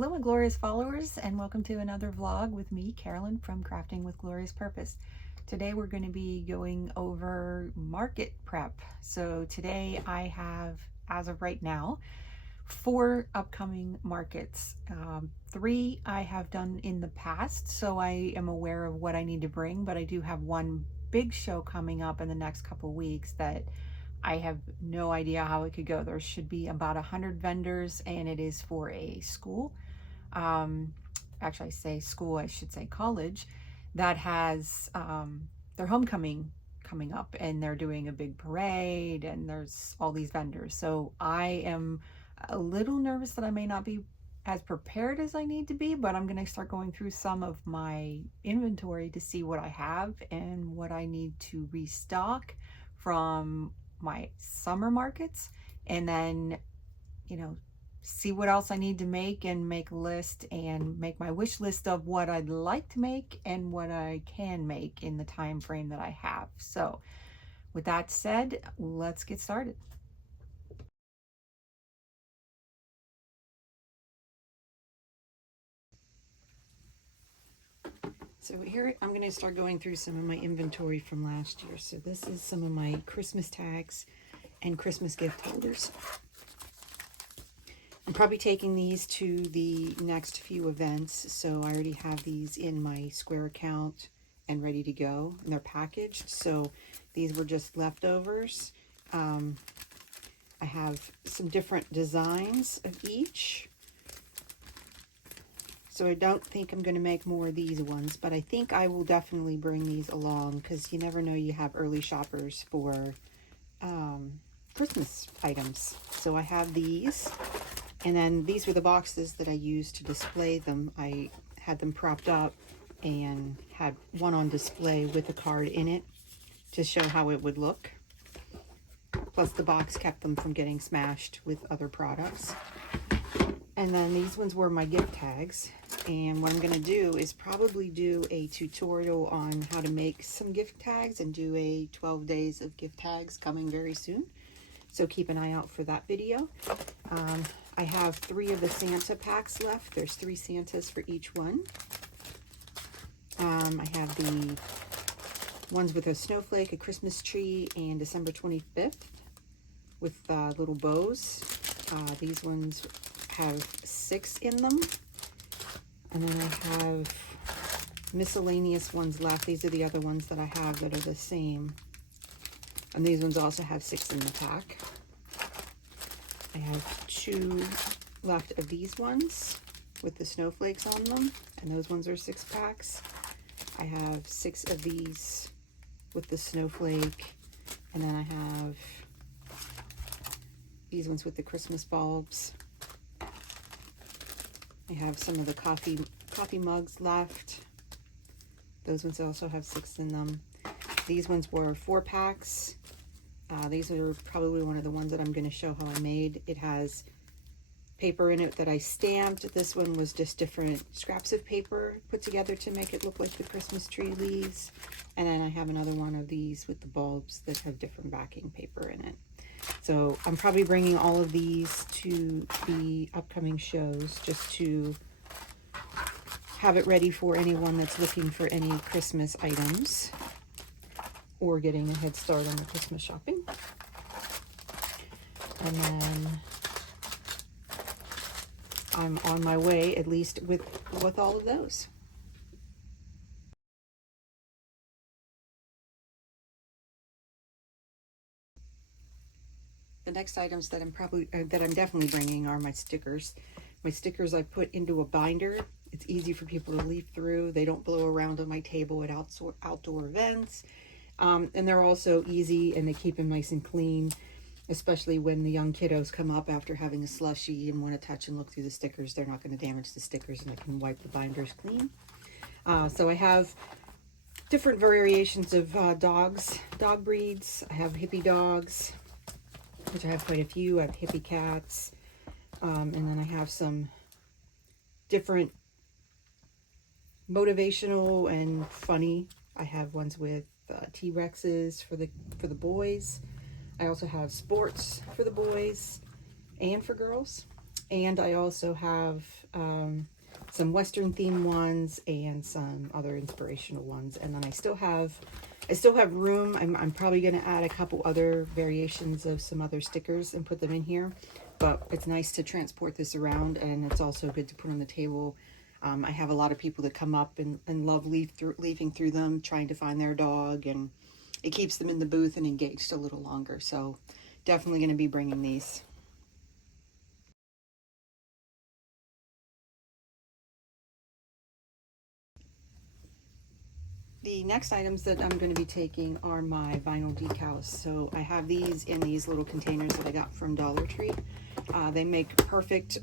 Hello, my glorious followers, and welcome to another vlog with me, Carolyn from Crafting with Glorious Purpose. Today we're going to be going over market prep. So today I have, as of right now, 4 upcoming markets. 3 I have done in the past, so I am aware of what I need to bring, but I do have one big show coming up in the next couple weeks that I have no idea how it could go. There should be about 100 vendors, and it is for a school. Actually, I say school, I should say college, that has their homecoming coming up, and they're doing a big parade, and there's all these vendors. So I am a little nervous that I may not be as prepared as I need to be, but I'm going to start going through some of my inventory to see what I have and what I need to restock from my summer markets, and then, you know, see what else I need to make and make a list and make my wish list of what I'd like to make and what I can make in the time frame that I have. So with that said, let's get started. So here I'm going to start going through some of my inventory from last year. So this is some of my Christmas tags and Christmas gift holders. I'm probably taking these to the next few events, so I already have these in my Square account and ready to go, and they're packaged. So these were just leftovers. I have some different designs of each. So I don't think I'm going to make more of these ones, but I think I will definitely bring these along because you never know, you have early shoppers for Christmas items. So I have these, and then these were the boxes that I used to display them. I had them propped up and had one on display with a card in it to show how it would look. Plus the box kept them from getting smashed with other products. And then these ones were my gift tags. And what I'm going to do is probably do a tutorial on how to make some gift tags and do a 12 days of gift tags coming very soon. So keep an eye out for that video. I have 3 of the Santa packs left. There's 3 Santas for each one. I have the ones with a snowflake, a Christmas tree, and December 25th with little bows. These ones have 6 in them. And then I have miscellaneous ones left. These are the other ones that I have that are the same. And these ones also have 6 in the pack. I have 2 left of these ones with the snowflakes on them, and those ones are 6 packs. I have 6 of these with the snowflake, and then I have these ones with the Christmas bulbs. I have some of the coffee mugs left. Those ones also have 6 in them. These ones were 4 packs. These are probably one of the ones that I'm going to show how I made. It has paper in it that I stamped. This one was just different scraps of paper put together to make it look like the Christmas tree leaves. And then I have another one of these with the bulbs that have different backing paper in it. So I'm probably bringing all of these to the upcoming shows just to have it ready for anyone that's looking for any Christmas items or getting a head start on the Christmas shopping. And then I'm on my way, at least with all of those. The next items that I'm definitely bringing are my stickers. My stickers I put into a binder. It's easy for people to leaf through. They don't blow around on my table at outdoor events. And they're also easy, and they keep them nice and clean, especially when the young kiddos come up after having a slushie and want to touch and look through the stickers. They're not going to damage the stickers, and I can wipe the binders clean. So I have different variations of dog breeds. I have hippie dogs, which I have quite a few. I have hippie cats, and then I have some different motivational and funny. I have ones with T-Rexes for the boys. I also have sports for the boys and for girls. And I also have some Western themed ones and some other inspirational ones. And then I still have room. I'm probably going to add a couple other variations of some other stickers and put them in here. But it's nice to transport this around, and it's also good to put on the table. I have a lot of people that come up and love leafing through them, trying to find their dog, and it keeps them in the booth and engaged a little longer. So definitely going to be bringing these. The next items that I'm going to be taking are my vinyl decals. So I have these in these little containers that I got from Dollar Tree. They make perfect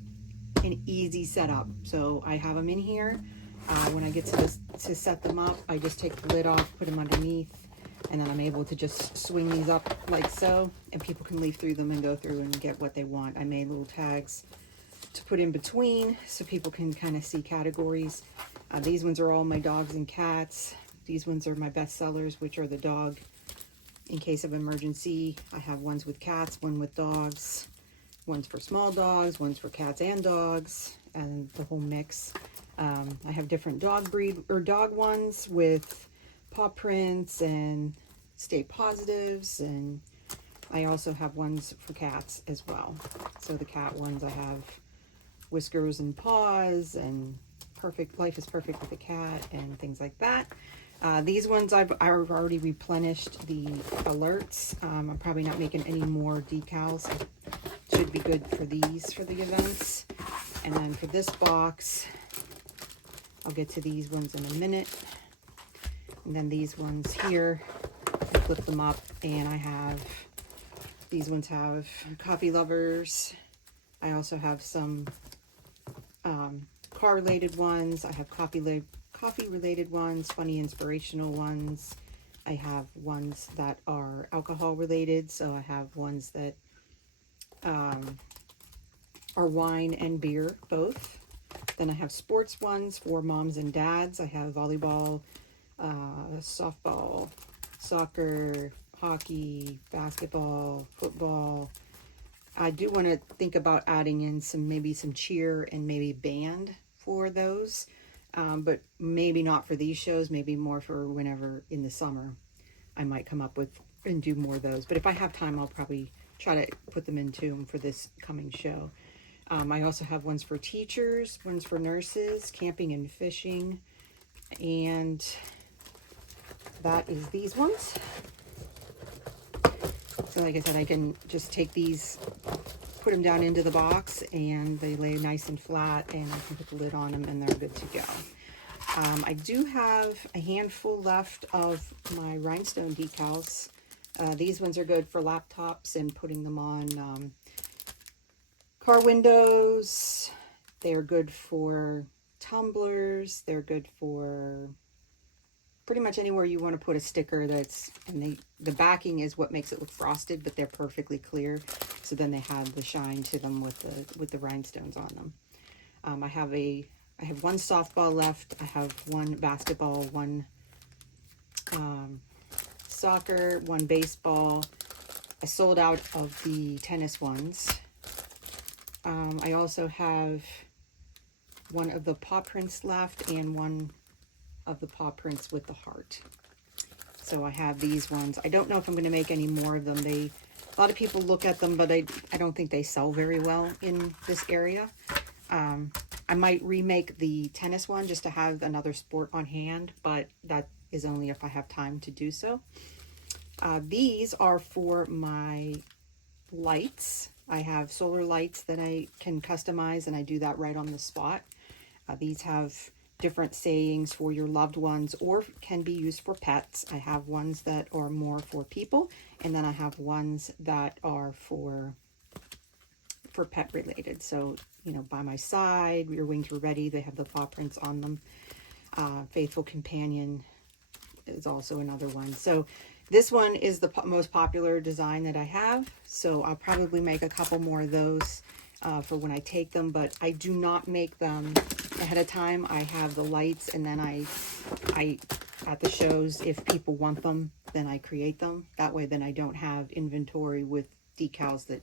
and easy setup. So I have them in here. When I get to set them up, I just take the lid off, put them underneath, and then I'm able to just swing these up like so, and people can leaf through them and go through and get what they want. I made little tags to put in between so people can kind of see categories. These ones are all my dogs and cats. These ones are my best sellers, which are the dog in case of emergency. I have ones with cats, one with dogs, one's for small dogs, one's for cats and dogs, and the whole mix. I have different dog breed or dog ones with paw prints and stay positives, and I also have ones for cats as well. So the cat ones, I have whiskers and paws and perfect life is perfect with a cat and things like that. These ones I've already replenished the alerts. I'm probably not making any more decals. Should be good for these for the events. And then for this box, I'll get to these ones in a minute. And then these ones here, I flip them up, and I have these ones have coffee lovers. I also have some car related ones. I have coffee related ones, funny inspirational ones. I have ones that are alcohol related, so I have ones that are wine and beer both. Then I have sports ones for moms and dads. I have volleyball, softball, soccer, hockey, basketball, football. I do want to think about adding in maybe some cheer and maybe band for those. But maybe not for these shows, maybe more for whenever in the summer I might come up with and do more of those. But if I have time, I'll probably try to put them into them for this coming show. I also have ones for teachers, ones for nurses, camping and fishing, and that is these ones. So like I said, I can just take these, put them down into the box, and they lay nice and flat, and I can put the lid on them and they're good to go. I do have a handful left of my rhinestone decals. These ones are good for laptops and putting them on car windows. They're good for tumblers. They're good for pretty much anywhere you want to put a sticker and the backing is what makes it look frosted, but they're perfectly clear. So then they have the shine to them with the rhinestones on them. I have one softball left. I have one basketball, one soccer, one baseball. I sold out of the tennis ones. I also have one of the paw prints left and one of the paw prints with the heart. So I have these ones. I don't know if I'm going to make any more of them. A lot of people look at them, but I don't think they sell very well in this area. I might remake the tennis one just to have another sport on hand, but that is only if I have time to do so. These are for my lights. I have solar lights that I can customize, and I do that right on the spot. These have different sayings for your loved ones or can be used for pets. I have ones that are more for people, and then I have ones that are for pet related. So, by my side, your wings were ready. They have the paw prints on them. Faithful Companion is also another one. So this one is the most popular design that I have. So I'll probably make a couple more of those for when I take them, but I do not make them ahead of time. I have the lights, and then I at the shows, if people want them, then I create them. That way then I don't have inventory with decals that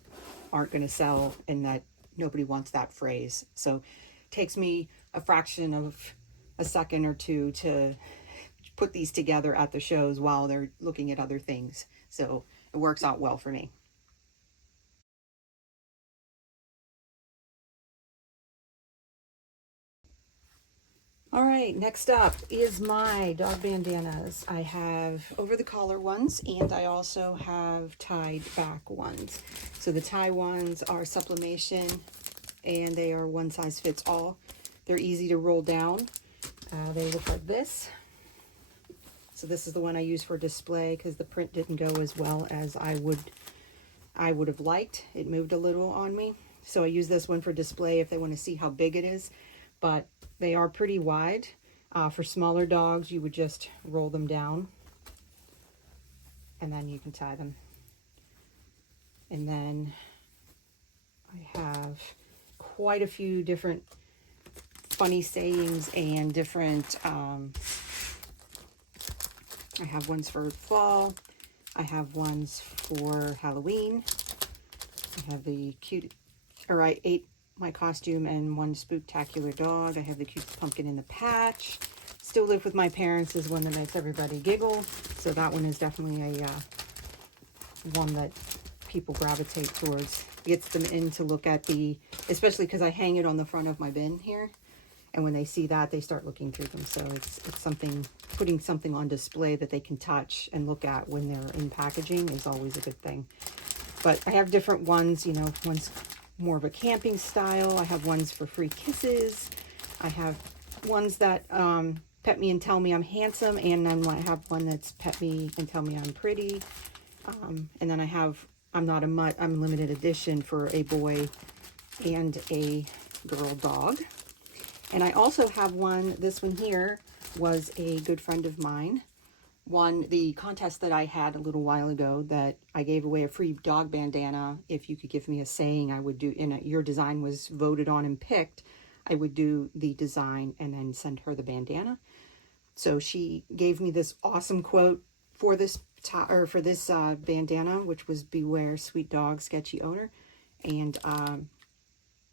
aren't going to sell and that nobody wants that phrase. So it takes me a fraction of a second or two to put these together at the shows while they're looking at other things. So it works out well for me. All right, next up is my dog bandanas. I have over the collar ones, and I also have tied back ones. So the tie ones are sublimation, and they are one size fits all. They're easy to roll down. They look like this. So this is the one I use for display because the print didn't go as well as I would have liked. It moved a little on me. So I use this one for display if they want to see how big it is. But they are pretty wide. For smaller dogs, you would just roll them down and then you can tie them. And then I have quite a few different funny sayings and different, I have ones for fall. I have ones for Halloween. I have the cute, or I ate my costume and one spooktacular dog. I have the cute pumpkin in the patch. Still live with my parents is one that makes everybody giggle. So that one is definitely a one that people gravitate towards. Gets them in to look at the, especially because I hang it on the front of my bin here. And when they see that, they start looking through them. So it's something, putting something on display that they can touch and look at when they're in packaging is always a good thing. But I have different ones, you know, one's more of a camping style. I have ones for free kisses. I have ones that pet me and tell me I'm handsome, and then I have one that's pet me and tell me I'm pretty. And then I have I'm not a mutt, I'm limited edition for a boy and a girl dog. And I also have one, this one here was a good friend of mine. Won the contest that I had a little while ago that I gave away a free dog bandana. If you could give me a saying, I would do, your design was voted on and picked, I would do the design and then send her the bandana. So she gave me this awesome quote for this bandana, which was "Beware, sweet dog, sketchy owner." And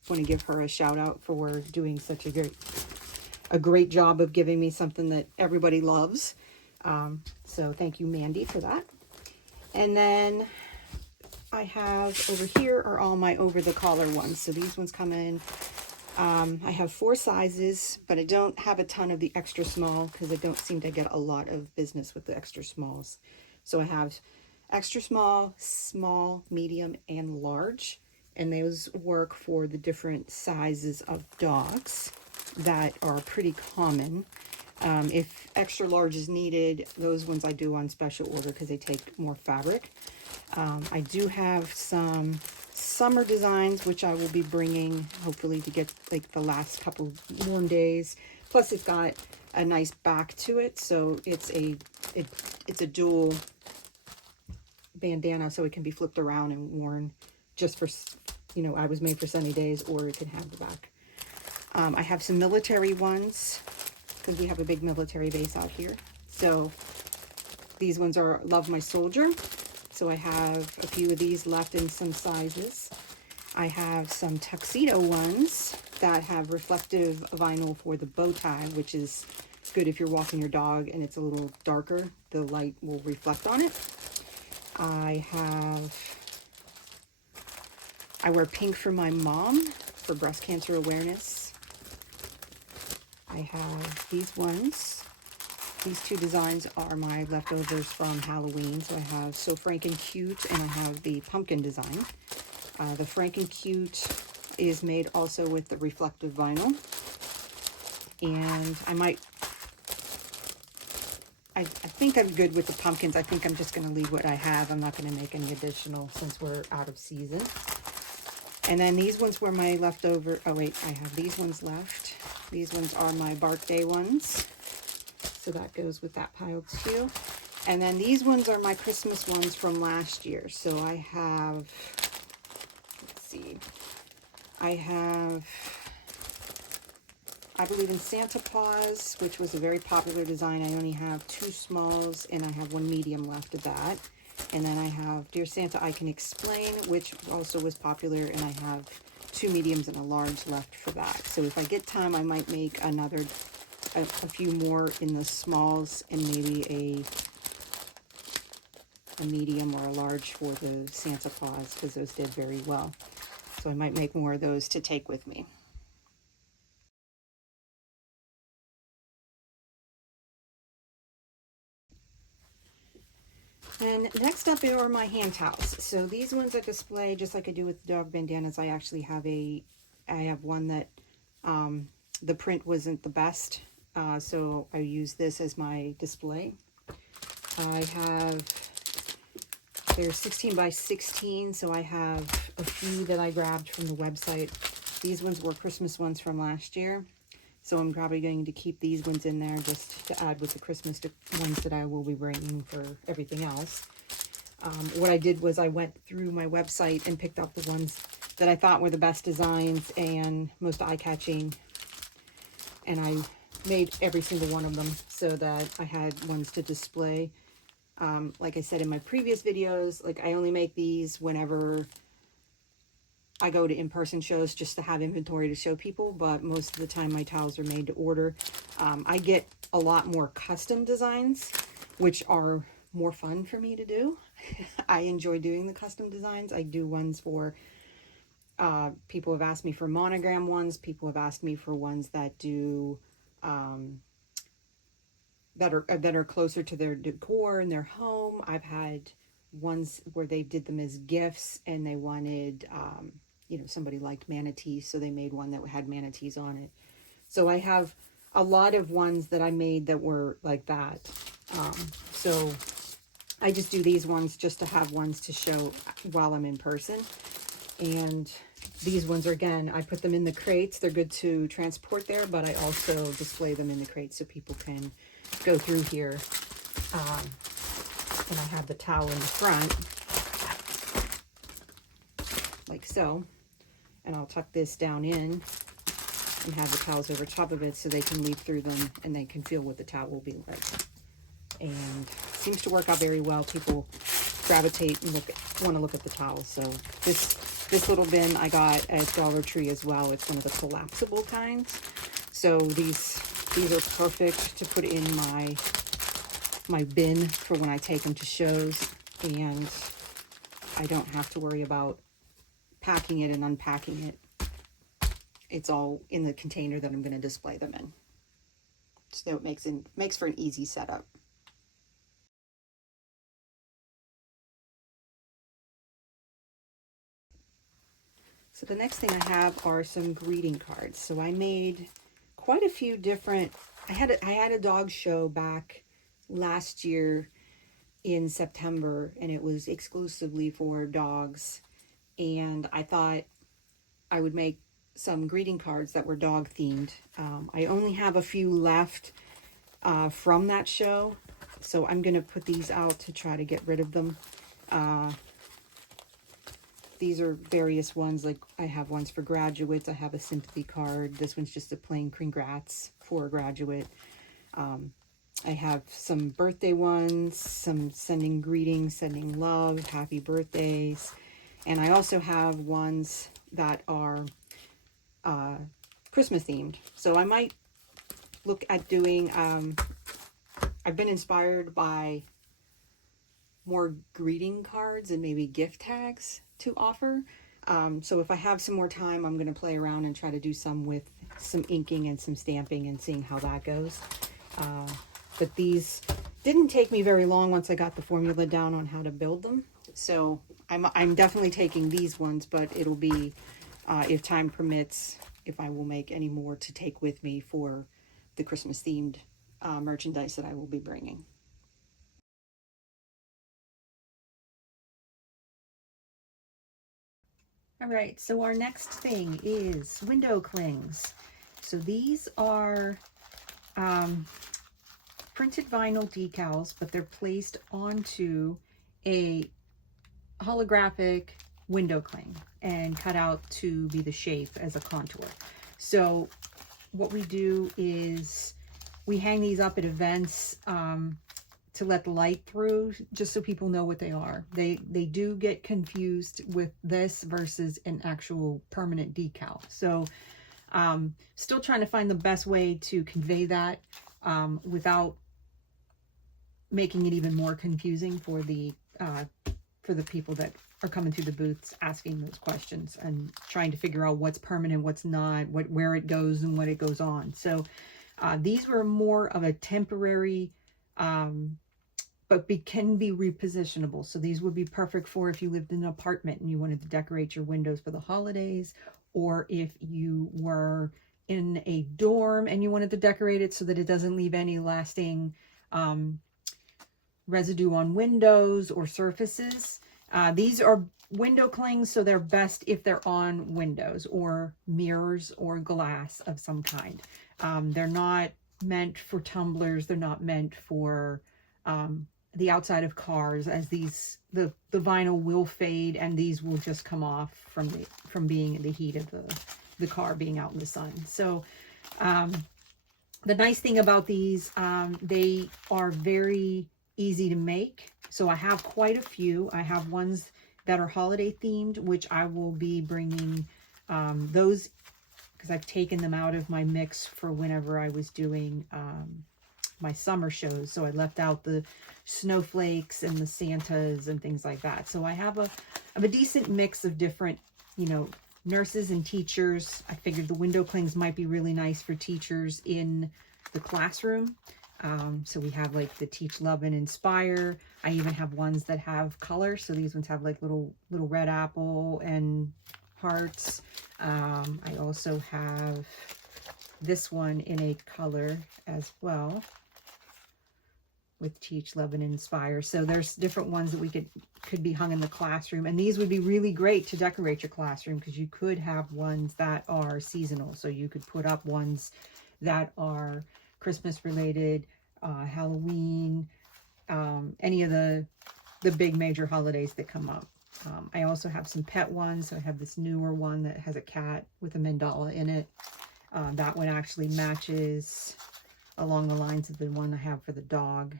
want to give her a shout out for doing such a great job of giving me something that everybody loves. So thank you, Mandy, for that. And then I have over here are all my over the collar ones. So these ones come in. I have 4 sizes, but I don't have a ton of the extra small because I don't seem to get a lot of business with the extra smalls. So I have extra small, small, medium, and large. And those work for the different sizes of dogs that are pretty common. If extra large is needed, those ones I do on special order because they take more fabric. I do have some summer designs, which I will be bringing hopefully to get like the last couple warm days. Plus it's got a nice back to it. So it's a dual bandana, so it can be flipped around and worn just for, you know, I was made for sunny days, or it can have the back. I have some military ones because we have a big military base out here. So these ones are Love My Soldier. So I have a few of these left in some sizes. I have some tuxedo ones that have reflective vinyl for the bow tie, which is good if you're walking your dog and it's a little darker. The light will reflect on it. I wear pink for my mom for breast cancer awareness. I have these ones. These 2 designs are my leftovers from Halloween. So I have So Frank and Cute, and I have the pumpkin design. The Frank and Cute is made also with the reflective vinyl. And I think I'm good with the pumpkins. I think I'm just going to leave what I have. I'm not going to make any additional since we're out of season. And then these ones were my leftover. Oh wait, I have these ones left. These ones are my Bark Day ones. So that goes with that pile too. And then these ones are my Christmas ones from last year. So I have, let's see, I believe in Santa Paws, which was a very popular design. I only have 2 smalls and I have 1 medium left of that. And then I have Dear Santa, I Can Explain, which also was popular, and I have 2 mediums and a large left for that. So if I get time, I might make another, a few more in the smalls, and maybe a medium or a large for the Santa Claus, because those did very well. So I might make more of those to take with me. And next up are my hand towels. So these ones I display just like I do with the dog bandanas. I actually have I have one that the print wasn't the best, so I use this as my display. They're 16 by 16, so I have a few that I grabbed from the website. These ones were Christmas ones from last year, so I'm probably going to keep these ones in there just to add with the Christmas ones that I will be bringing for everything else. What I did was I went through my website and picked up the ones that I thought were the best designs and most eye-catching, and I made every single one of them so that I had ones to display. Like I said in my previous videos, like I only make these whenever I go to in-person shows just to have inventory to show people, but most of the time my towels are made to order. I get a lot more custom designs, which are more fun for me to do. I enjoy doing the custom designs. I do ones for, people have asked me for monogram ones. People have asked me for ones that do, that are closer to their decor in their home. I've had ones where they did them as gifts, and they wanted, you know, somebody liked manatees, so they made one that had manatees on it. So I have a lot of ones that I made that were like that. So I just do these ones just to have ones to show while I'm in person. And these ones are, again, I put them in the crates. They're good to transport there, but I also display them in the crates so people can go through here. And I have the towel in the front, like so. And I'll tuck this down in and have the towels over top of it so they can leaf through them and they can feel what the towel will be like. And it seems to work out very well. People gravitate and want to look at the towels. So this little bin I got at Dollar Tree as well. It's one of the collapsible kinds. So these are perfect to put in my bin for when I take them to shows, and I don't have to worry about packing it and unpacking it. It's all in the container that I'm going to display them in. So it makes for an easy setup. So the next thing I have are some greeting cards. So I made quite a few different, I had a dog show back last year in September, and it was exclusively for dogs. And I thought I would make some greeting cards that were dog themed. I only have a few left from that show, so I'm going to put these out to try to get rid of them. These are various ones, like I have ones for graduates. I have a sympathy card. This one's just a plain congrats for a graduate. I have some birthday ones, some sending greetings, sending love, happy birthdays. And I also have ones that are Christmas themed. So I might look at doing, I've been inspired by more greeting cards and maybe gift tags to offer. So if I have some more time, I'm going to play around and try to do some with some inking and some stamping and seeing how that goes. But these didn't take me very long once I got the formula down on how to build them. So I'm definitely taking these ones, but it'll be, if time permits, if I will make any more to take with me for the Christmas themed merchandise that I will be bringing. All right, so our next thing is window clings. So these are printed vinyl decals, but they're placed onto a holographic window cling and cut out to be the shape as a contour. So what we do is we hang these up at events to to let the light through, just so people know what they are. They do get confused with this versus an actual permanent decal. So still trying to find the best way to convey that without making it even more confusing for the people that are coming through the booths asking those questions and trying to figure out what's permanent, what's not, where it goes and what it goes on. So these were more of a temporary, but can be repositionable. So these would be perfect for if you lived in an apartment and you wanted to decorate your windows for the holidays, or if you were in a dorm and you wanted to decorate it so that it doesn't leave any lasting residue on windows or surfaces. These are window clings, so they're best if they're on windows or mirrors or glass of some kind. They're not meant for tumblers. They're not meant for the outside of cars, as the vinyl will fade and these will just come off from being in the heat of the car being out in the sun. So the nice thing about these, they are very easy to make. So I have quite a few. I have ones that are holiday themed, which I will be bringing those, because I've taken them out of my mix for whenever I was doing my summer shows. So I left out the snowflakes and the Santas and things like that. So I have a decent mix of different, nurses and teachers. I figured the window clings might be really nice for teachers in the classroom. So we have like the Teach, Love, and Inspire. I even have ones that have color. So these ones have like little red apple and hearts. I also have this one in a color as well with Teach, Love, and Inspire. So there's different ones that we could be hung in the classroom, and these would be really great to decorate your classroom, because you could have ones that are seasonal. So you could put up ones that are Christmas related, Halloween, any of the big major holidays that come up. I also have some pet ones. So I have this newer one that has a cat with a mandala in it. That one actually matches along the lines of the one I have for the dog.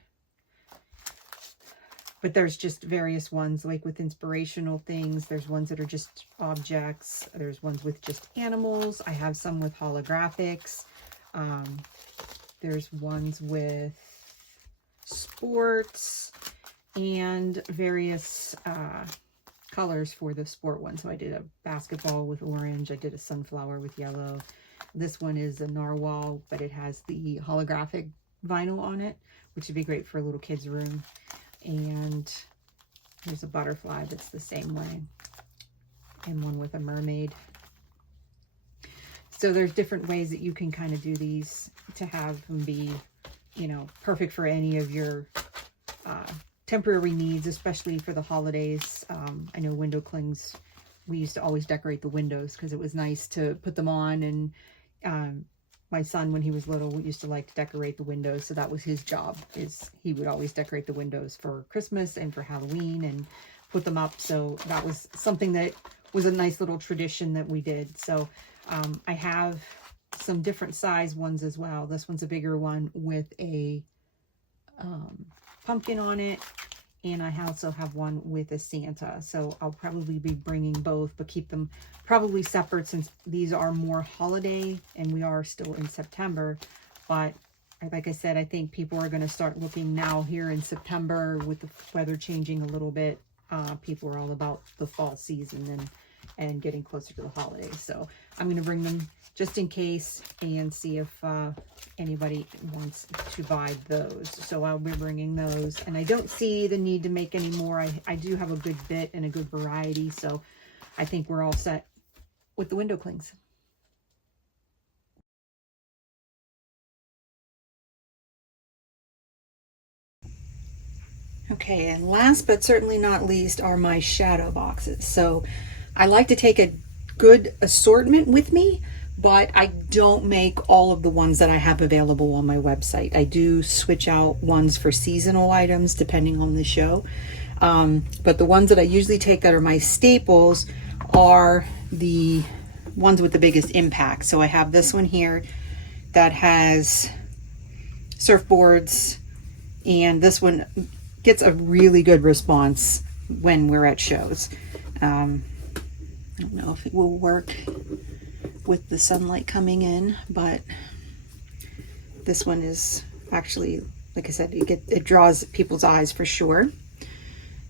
But there's just various ones, like with inspirational things. There's ones that are just objects. There's ones with just animals. I have some with holographics. There's ones with sports and various colors for the sport one. So I did a basketball with orange. I did a sunflower with yellow. This one is a narwhal, but it has the holographic vinyl on it, which would be great for a little kid's room. And there's a butterfly that's the same way, and one with a mermaid. So there's different ways that you can kind of do these to have them be, perfect for any of your temporary needs, especially for the holidays. I know window clings, we used to always decorate the windows because it was nice to put them on. And my son, when he was little, used to like to decorate the windows. So that was his job, is he would always decorate the windows for Christmas and for Halloween and put them up. So that was something that was a nice little tradition that we did. So I have some different size ones as well. This one's a bigger one with a pumpkin on it. And I also have one with a Santa. So I'll probably be bringing both, but keep them probably separate, since these are more holiday and we are still in September. But like I said, I think people are going to start looking now here in September with the weather changing a little bit. People are all about the fall season and getting closer to the holidays. So I'm going to bring them just in case and see if anybody wants to buy those. So I'll be bringing those, and I don't see the need to make any more. I do have a good bit and a good variety, so I think we're all set with the window clings. Okay, and last but certainly not least are my shadow boxes. So I like to take a good assortment with me, but I don't make all of the ones that I have available on my website. I do switch out ones for seasonal items depending on the show. But the ones that I usually take that are my staples are the ones with the biggest impact. So I have this one here that has surfboards and this one gets a really good response when we're at shows. I don't know if it will work with the sunlight coming in, but this one is actually, like I said, it draws people's eyes for sure.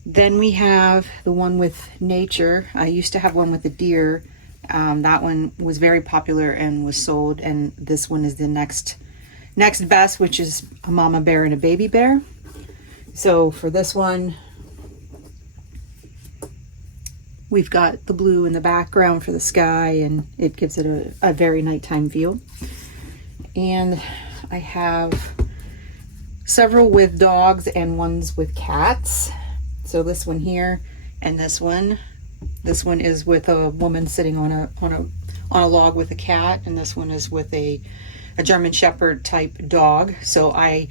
Then we have the one with nature. I used to have one with the deer. That one was very popular and was sold, and this one is the next best, which is a mama bear and a baby bear. So for this one, we've got the blue in the background for the sky, and it gives it a very nighttime view. And I have several with dogs and ones with cats. So this one here and this one is with a woman sitting on a log with a cat, and this one is with a German Shepherd type dog. So I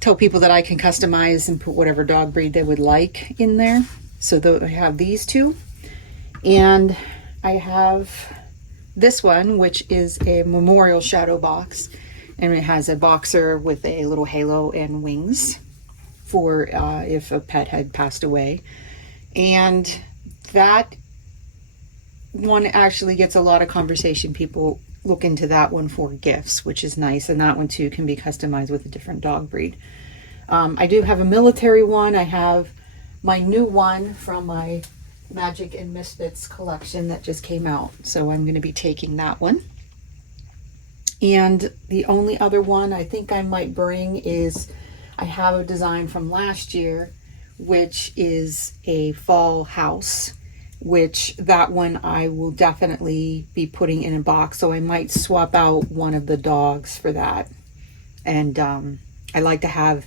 tell people that I can customize and put whatever dog breed they would like in there. So I have these two, and I have this one, which is a memorial shadow box, and it has a boxer with a little halo and wings for if a pet had passed away. And that one actually gets a lot of conversation. People look into that one for gifts, which is nice, and that one too can be customized with a different dog breed. I do have a military one. I have my new one from my Magic and Misfits collection that just came out, so I'm going to be taking that one. And the only other one I think I might bring is, I have a design from last year, which is a fall house, which that one I will definitely be putting in a box. So I might swap out one of the dogs for that. And I like to have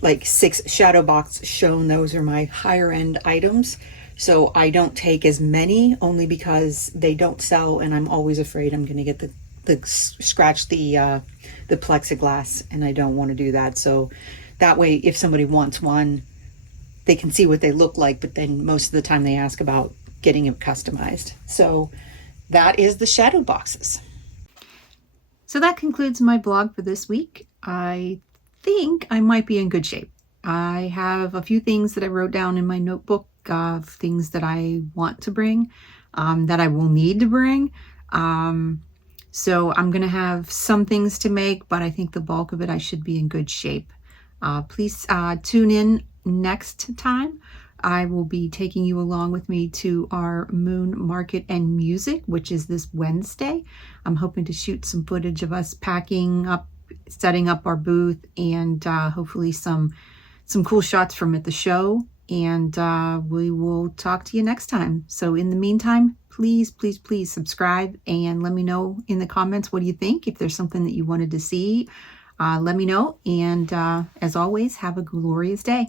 like 6 shadow boxes shown. Those are my higher end items. So I don't take as many, only because they don't sell, and I'm always afraid I'm going to get the scratch the plexiglass, and I don't want to do that. So that way, if somebody wants one, they can see what they look like, but then most of the time they ask about getting it customized. So that is the shadow boxes. So that concludes my blog for this week. I think I might be in good shape. I have a few things that I wrote down in my notebook of things that I want to bring, that I will need to bring. So I'm going to have some things to make, but I think the bulk of it, I should be in good shape. Please tune in next time. I will be taking you along with me to our Moon Market and Music, which is this Wednesday. I'm hoping to shoot some footage of us packing up, setting up our booth, and hopefully some cool shots from at the show. And we will talk to you next time. So in the meantime, please, please, please subscribe and let me know in the comments, what do you think? If there's something that you wanted to see, let me know. And as always, have a glorious day.